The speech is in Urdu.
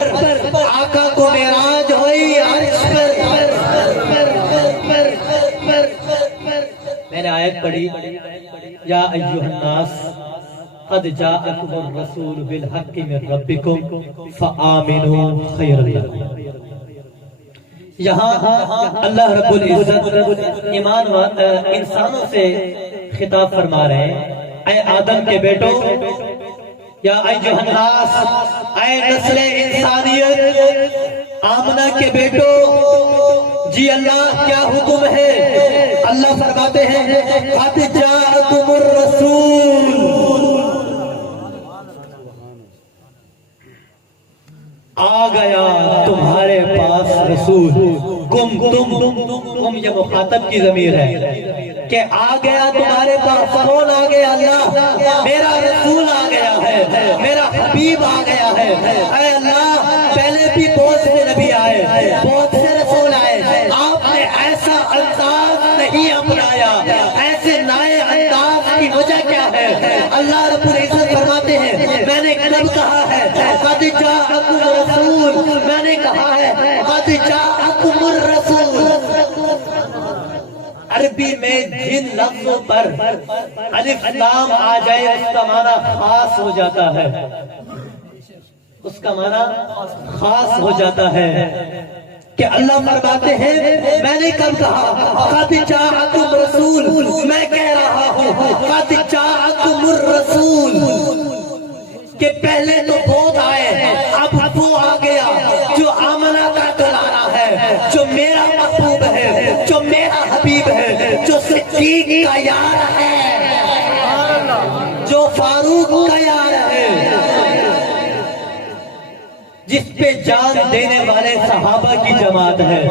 آقا کو معراج ہوئی عرش پر۔ میں نے آیت پڑھی یا ایھا الناس قد جاءکم الرسول بالحق من ربکم فآمنوا خیر لکم۔ یہاں اللہ رب العزت انسانوں سے خطاب فرما رہے ہیں، اے آدم کے بیٹو، یا ایھا الناس، اے نسل انسانیت، آمنہ کے بیٹو، جی اللہ کیا حکم ہے؟ اللہ فرماتے ہیں قد جاءکم الرسول، آ گیا تمہارے پاس رسول۔ تم یہ مخاطب کی ضمیر ہے کہ آ گیا تمہارے پاس۔ کون آ گیا؟ اللہ، میرا رسول آ گیا ہے، میرا حبیب آ گیا ہے۔ اے اللہ، پہلے بھی بہت سے نبی آئے، بہت سے رسول آئے، آپ نے ایسا انداز نہیں اپنایا، ایسے نئے انداز کی وجہ کیا ہے؟ اللہ رب العزت فرماتے ہیں میں نے کب کہا ہے قد جاءکم الرسول، میں نے کہا ہے قد جاءکم الرسول۔ عربی میں جن لفظوں پر الف لام آ جائے اس کا معنی خاص ہو جاتا ہے، اس کا معنی خاص ہو جاتا ہے کہ اللہ فرماتے ہیں میں نے کب کہا قد جاءکم رسول، میں کہہ رہا ہوں قد جاءکم الرسول، کہ پہلے تو بہت آئے، اب وہ آ گیا جو آمنہ کا دلانا ہے، جو میرا محبوب ہے، جو میرا حبیب ہے، جو صدیق کا یار ہے، جو فاروق کا یار ہے، جس پہ جان دینے والے صحابہ کی جماعت ہے۔